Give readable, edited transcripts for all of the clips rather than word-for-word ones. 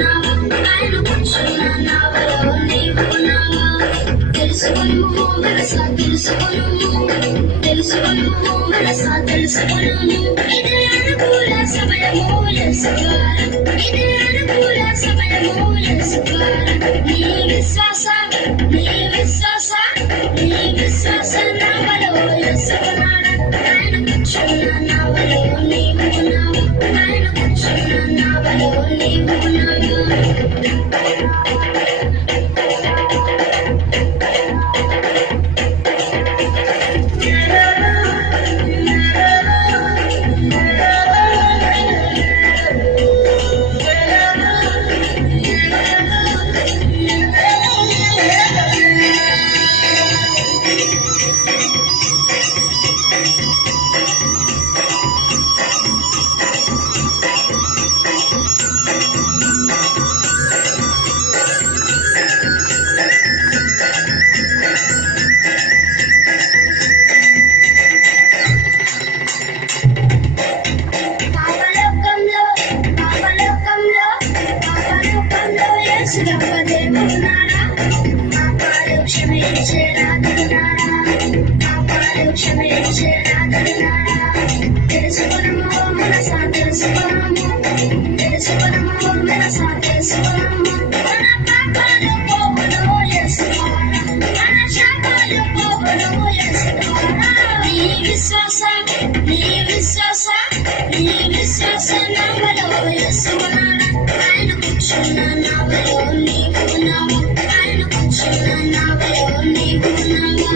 ఉన్నావా ఆయన కూర్చున్న నావలో నీవున్నావా తెలుసుకొనుము మనసా తెలుసుకొనుము మనసా తెలుసుకొనుము ఇదే అనుకూల సమయము యేసువా ఇదే అనుకూల సమయము యేసువా నీ విశ్వాస నావలో యేసువా ఆయన కూర్చున్న నావలో నీవున్నావా ఆయన కూర్చున్న నావలో నీవున్నావా దేవుడున్నాడా పాపాలు క్షమించే రాజున్నాడా పాపాలు క్షమించే రాజున్నాడా తెలుసుకొనుము మనసా తెలుసుకొనుము మనసా తెలుసుకొనుము మన పాపాలు పోవును యేసువా మన శాపాలు పోవును యేసువా నీ విశ్వాస నావలో యేసువా ఆయన కూర్చున్న నావలో నీవున్నావా ఆయన కూర్చున్న నావలో నీవున్నావా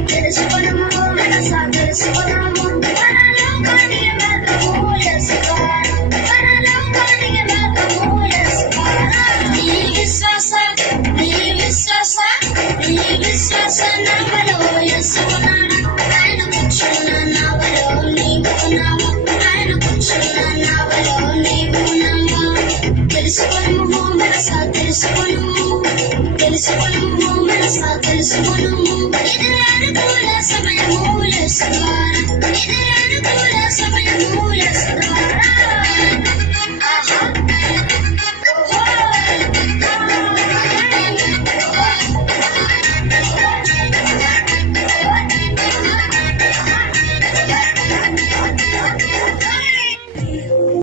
తెలుసుకొనుము మనసా తెలుసుకొనుము పరలోకానికి మార్గము యేసువా పరలోకానికి మార్గము యేసువా నీ విశ్వాస నావలో యేసువా ఆయన కూర్చున్న నావలో నీవున్నావా ఆయన కూర్చున్న నావలో నీవున్నావా తెలుసుకొనుము మనసా తెలుసుకొనుము మనసా తెలుసుకొనుము ఇదే అనుకూల సమయము యేసువా ఇదే అనుకూల సమయము యేసువా